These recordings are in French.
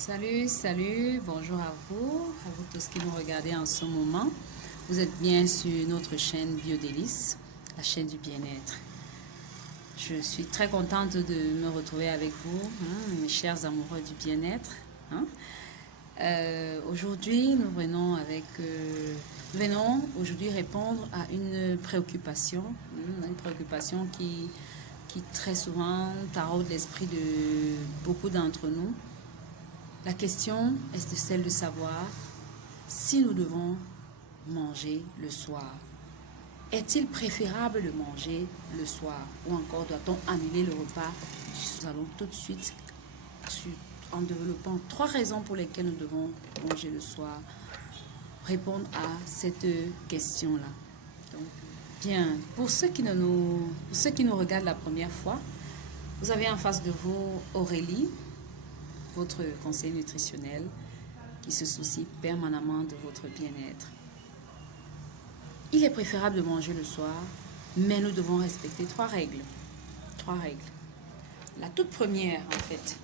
Salut, bonjour à vous tous qui nous regardez en ce moment. Vous êtes bien sur notre chaîne Biodélice, la chaîne du bien-être. Je suis très contente de me retrouver avec vous, mes chers amoureux du bien-être. Aujourd'hui, nous venons aujourd'hui répondre à une préoccupation qui très souvent taraude l'esprit de beaucoup d'entre nous. La question est celle de savoir si nous devons manger le soir. Est-il préférable de manger le soir ou encore doit-on annuler le repas? Nous allons tout de suite en développant 3 raisons pour lesquelles nous devons manger le soir, répondre à cette question-là. Donc, bien, pour ceux qui nous regardent la première fois, vous avez en face de vous Aurélie, votre conseiller nutritionnel qui se soucie permanemment de votre bien-être. Il est préférable de manger le soir, mais nous devons respecter 3 règles. 3 règles. La toute première, en fait,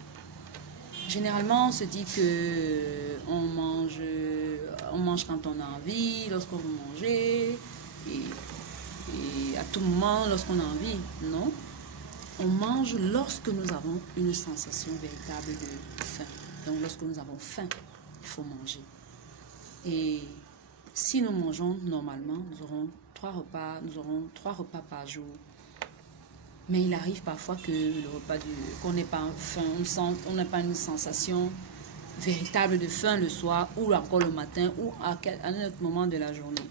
généralement, on se dit que on mange quand on a envie, lorsqu'on veut manger, et à tout moment, lorsqu'on a envie. Non. On mange lorsque nous avons une sensation véritable de faim. Donc, lorsque nous avons faim, il faut manger. Et si nous mangeons normalement, nous aurons 3 repas par jour. Mais il arrive parfois que le repas qu'on n'ait pas faim, on n'a pas une sensation véritable de faim le soir ou encore le matin ou à un autre moment de la journée.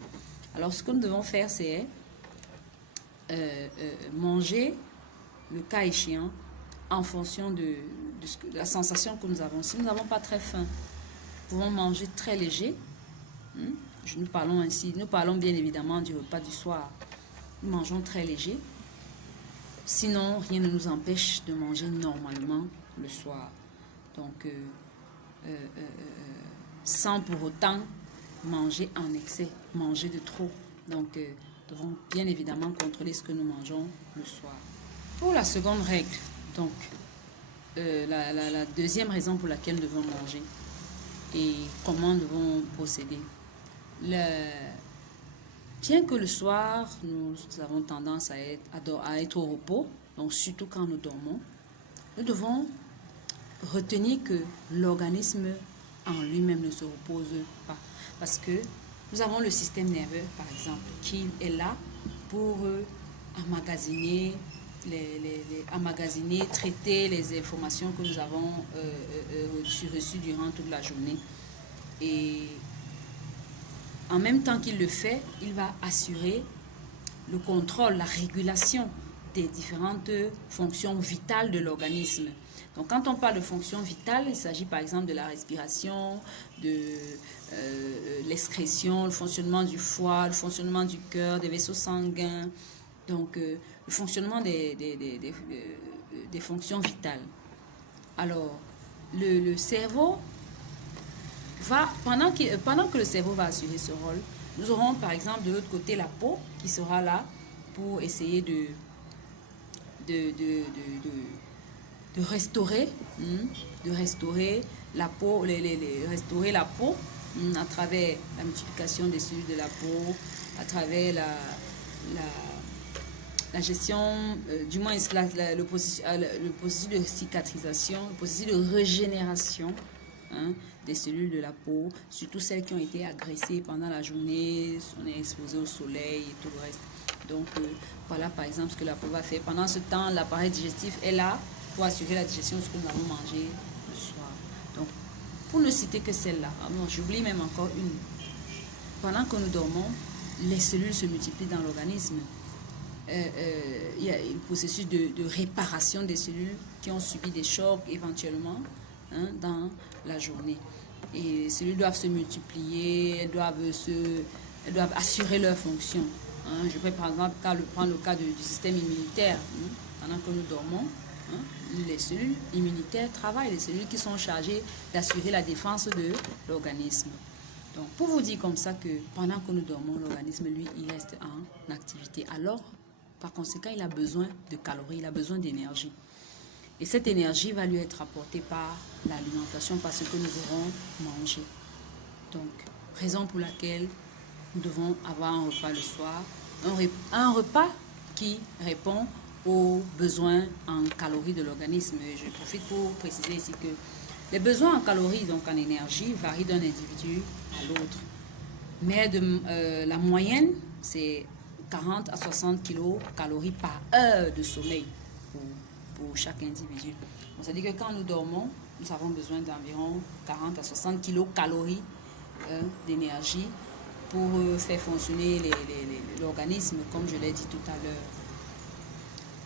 Alors, ce que nous devons faire, c'est manger le cas échéant en fonction de la sensation que nous avons. Si nous n'avons pas très faim, nous pouvons manger très léger. Nous parlons bien évidemment du repas du soir. Nous mangeons très léger. Sinon, rien ne nous empêche de manger normalement le soir. Donc, sans pour autant manger en excès, manger de trop. Donc, nous devons bien évidemment contrôler ce que nous mangeons le soir. Pour la seconde règle, donc, la deuxième raison pour laquelle nous devons manger et comment nous devons procéder. Bien que le soir, nous avons tendance à être au repos, donc surtout quand nous dormons, nous devons retenir que l'organisme en lui-même ne se repose pas. Parce que nous avons le système nerveux, par exemple, qui est là pour emmagasiner, traiter les informations que nous avons reçues durant toute la journée. Et en même temps qu'il le fait, il va assurer le contrôle, la régulation des différentes fonctions vitales de l'organisme. Donc, quand on parle de fonctions vitales, il s'agit par exemple de la respiration, de l'excrétion, le fonctionnement du foie, le fonctionnement du cœur, des vaisseaux sanguins. Donc, le fonctionnement des fonctions vitales. Alors, le cerveau va, pendant que le cerveau va assurer ce rôle, nous aurons par exemple de l'autre côté la peau qui sera là pour essayer de restaurer, la peau, restaurer la peau à travers la multiplication des cellules de la peau, à travers la gestion, du moins le processus de cicatrisation, le processus de régénération des cellules de la peau, surtout celles qui ont été agressées pendant la journée, on est exposé au soleil et tout le reste. Donc voilà par exemple ce que la peau va faire. Pendant ce temps, l'appareil digestif est là pour assurer la digestion de ce que nous allons manger le soir. Donc pour ne citer que celle-là, j'oublie même encore une. Pendant que nous dormons, les cellules se multiplient dans l'organisme. Il y a un processus de réparation des cellules qui ont subi des chocs éventuellement dans la journée. Et les cellules doivent se multiplier, elles doivent assurer leur fonction. Je vais par exemple prendre le cas du système immunitaire. Pendant que nous dormons, les cellules immunitaires travaillent, les cellules qui sont chargées d'assurer la défense de l'organisme. Donc, pour vous dire comme ça que pendant que nous dormons, l'organisme, lui, il reste en activité. Alors, par conséquent, il a besoin de calories, il a besoin d'énergie. Et cette énergie va lui être apportée par l'alimentation, par ce que nous aurons mangé. Donc, raison pour laquelle nous devons avoir un repas le soir, un repas qui répond aux besoins en calories de l'organisme. Je profite pour préciser ici que les besoins en calories, donc en énergie, varient d'un individu à l'autre. Mais la moyenne, c'est 40 à 60 kilocalories par heure de sommeil pour chaque individu. C'est-à-dire que quand nous dormons, nous avons besoin d'environ 40 à 60 kilocalories d'énergie pour faire fonctionner l'organisme, comme je l'ai dit tout à l'heure.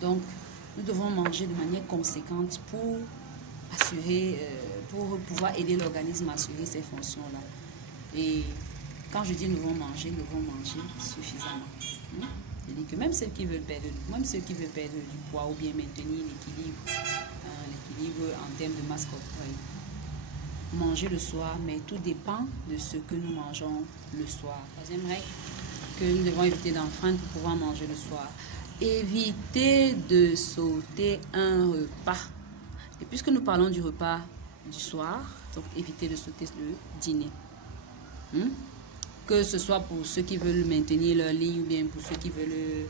Donc, nous devons manger de manière conséquente pour pouvoir aider l'organisme à assurer ces fonctions-là. Et quand je dis nous devons manger suffisamment. C'est-à-dire que même ceux qui veulent perdre du poids ou bien maintenir l'équilibre en termes de masse corporelle, manger le soir, mais tout dépend de ce que nous mangeons le soir. Troisième règle que nous devons éviter d'enfreindre pour pouvoir manger le soir. Éviter de sauter un repas. Et puisque nous parlons du repas du soir, donc éviter de sauter le dîner. Que ce soit pour ceux qui veulent maintenir leur ligne ou bien pour ceux qui veulent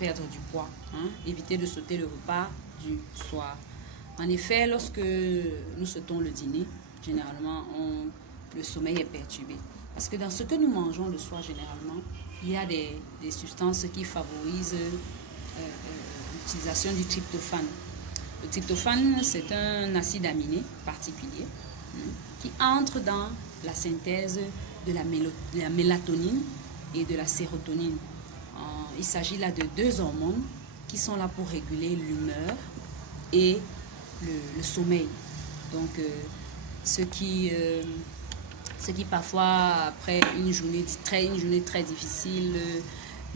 perdre du poids. Éviter de sauter le repas du soir. En effet, lorsque nous sautons le dîner, généralement, le sommeil est perturbé. Parce que dans ce que nous mangeons le soir, généralement, il y a des substances qui favorisent l'utilisation du tryptophane. Le tryptophane, c'est un acide aminé particulier qui entre dans la synthèse de la mélatonine et de la sérotonine. Il s'agit là de deux hormones qui sont là pour réguler l'humeur et le sommeil. Donc, ce qui parfois, après une journée très difficile,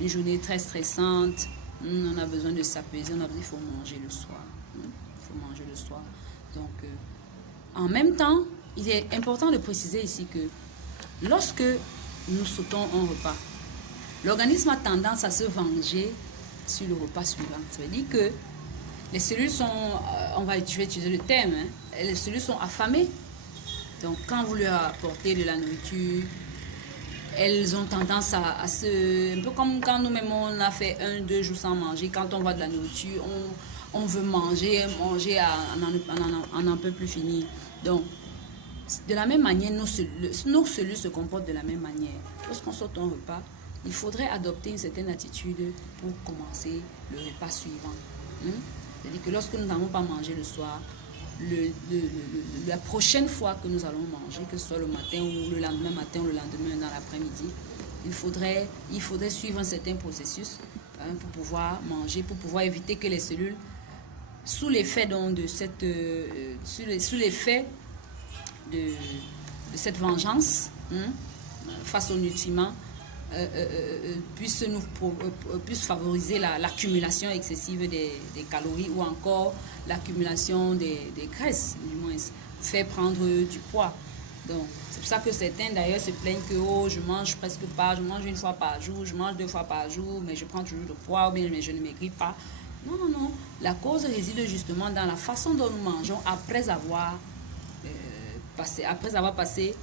une journée très stressante, on a besoin de s'apaiser, il faut manger le soir. Il faut manger le soir. Donc, en même temps, il est important de préciser ici que lorsque nous sautons un repas, l'organisme a tendance à se venger sur le repas suivant. Ça veut dire que les cellules sont, je vais utiliser le terme, les cellules sont affamées. Donc, quand vous leur apportez de la nourriture, elles ont tendance à se... Un peu comme quand nous-mêmes, on a fait 1-2 jours sans manger. Quand on voit de la nourriture, on veut manger, on n'en peut plus finir. Donc, de la même manière, nos cellules se comportent de la même manière. Lorsqu'on saute un repas, il faudrait adopter une certaine attitude pour commencer le repas suivant. C'est-à-dire que lorsque nous n'avons pas mangé le soir, la prochaine fois que nous allons manger, que ce soit le matin ou le lendemain matin ou le lendemain dans l'après-midi, il faudrait suivre un certain processus pour pouvoir manger, pour pouvoir éviter que les cellules, sous l'effet de cette vengeance face aux nutriments, puisse favoriser l'accumulation excessive des calories ou encore l'accumulation des graisses, du moins, faire prendre du poids. Donc, c'est pour ça que certains d'ailleurs se plaignent que je mange presque pas, je mange une fois par jour, je mange 2 fois par jour, mais je prends toujours le poids ou bien je ne maigris pas. Non. La cause réside justement dans la façon dont nous mangeons après avoir passé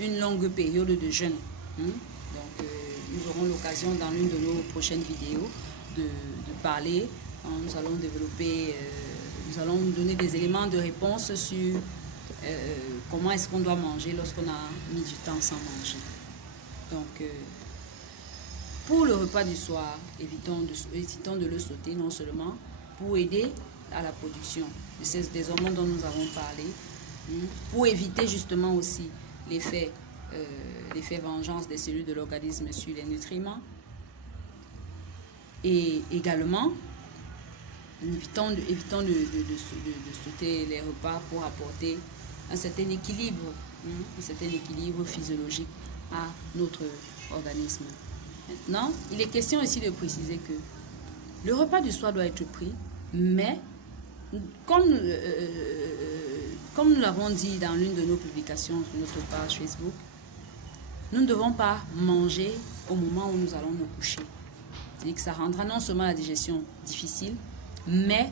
une longue période de jeûne. Donc, nous aurons l'occasion dans l'une de nos prochaines vidéos de parler. Nous allons développer, nous allons donner des éléments de réponse sur comment est-ce qu'on doit manger lorsqu'on a mis du temps sans manger. Donc, pour le repas du soir, évitons de le sauter, non seulement pour aider à la production des hormones dont nous avons parlé, pour éviter justement aussi l'effet vengeance des cellules de l'organisme sur les nutriments. Et également, évitons de sauter les repas pour apporter un certain équilibre physiologique à notre organisme. Maintenant, il est question ici de préciser que le repas du soir doit être pris, mais comme nous l'avons dit dans l'une de nos publications sur notre page Facebook, nous ne devons pas manger au moment où nous allons nous coucher. C'est-à-dire que ça rendra non seulement la digestion difficile, mais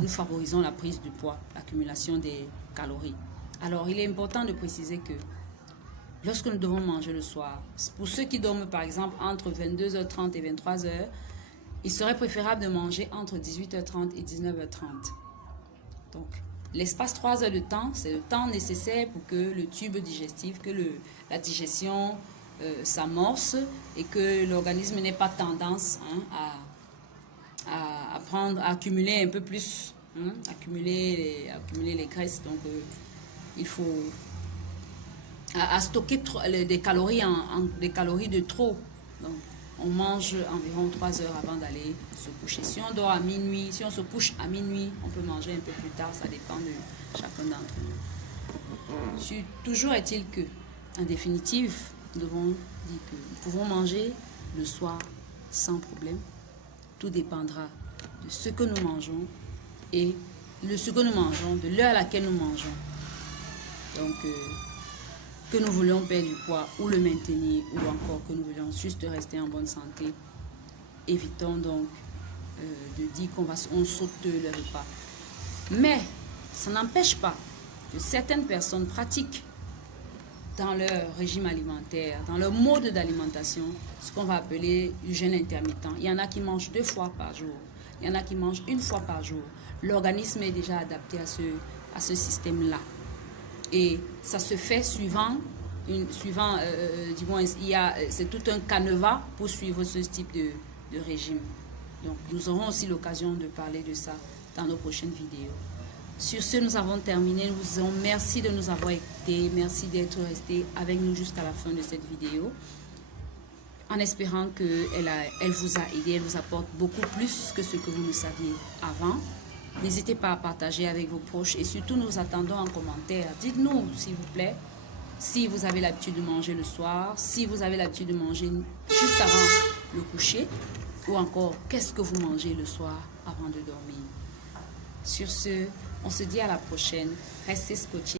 nous favorisons la prise du poids, l'accumulation des calories. Alors, il est important de préciser que lorsque nous devons manger le soir, pour ceux qui dorment par exemple entre 22h30 et 23h, il serait préférable de manger entre 18h30 et 19h30. Donc, l'espace 3 heures de temps, c'est le temps nécessaire pour que le tube digestif, que la digestion s'amorce et que l'organisme n'ait pas tendance à accumuler un peu plus, accumuler les graisses. Donc, il faut stocker des calories des calories de trop. Donc, on mange environ 3 heures avant d'aller se coucher. Si on dort à minuit, si on se couche à minuit, on peut manger un peu plus tard, ça dépend de chacun d'entre nous. Toujours est-il que, en définitive, nous devons dire que nous pouvons manger le soir sans problème. Tout dépendra de ce que nous mangeons et de l'heure à laquelle nous mangeons. Donc, que nous voulions perdre du poids ou le maintenir, ou encore que nous voulions juste rester en bonne santé, évitons donc de dire qu'on saute le repas. Mais ça n'empêche pas que certaines personnes pratiquent dans leur régime alimentaire, dans leur mode d'alimentation, ce qu'on va appeler du jeûne intermittent. Il y en a qui mangent 2 fois par jour, il y en a qui mangent 1 fois par jour. L'organisme est déjà adapté à ce système-là. Et ça se fait c'est tout un canevas pour suivre ce type de régime. Donc, nous aurons aussi l'occasion de parler de ça dans nos prochaines vidéos. Sur ce, nous avons terminé. Nous vous disons merci de nous avoir écoutés. Merci d'être restés avec nous jusqu'à la fin de cette vidéo. En espérant qu'elle vous a aidé, elle vous apporte beaucoup plus que ce que vous ne saviez avant. N'hésitez pas à partager avec vos proches et surtout nous attendons en commentaire. Dites-nous s'il vous plaît si vous avez l'habitude de manger le soir, si vous avez l'habitude de manger juste avant le coucher ou encore qu'est-ce que vous mangez le soir avant de dormir. Sur ce, on se dit à la prochaine. Restez scotchés.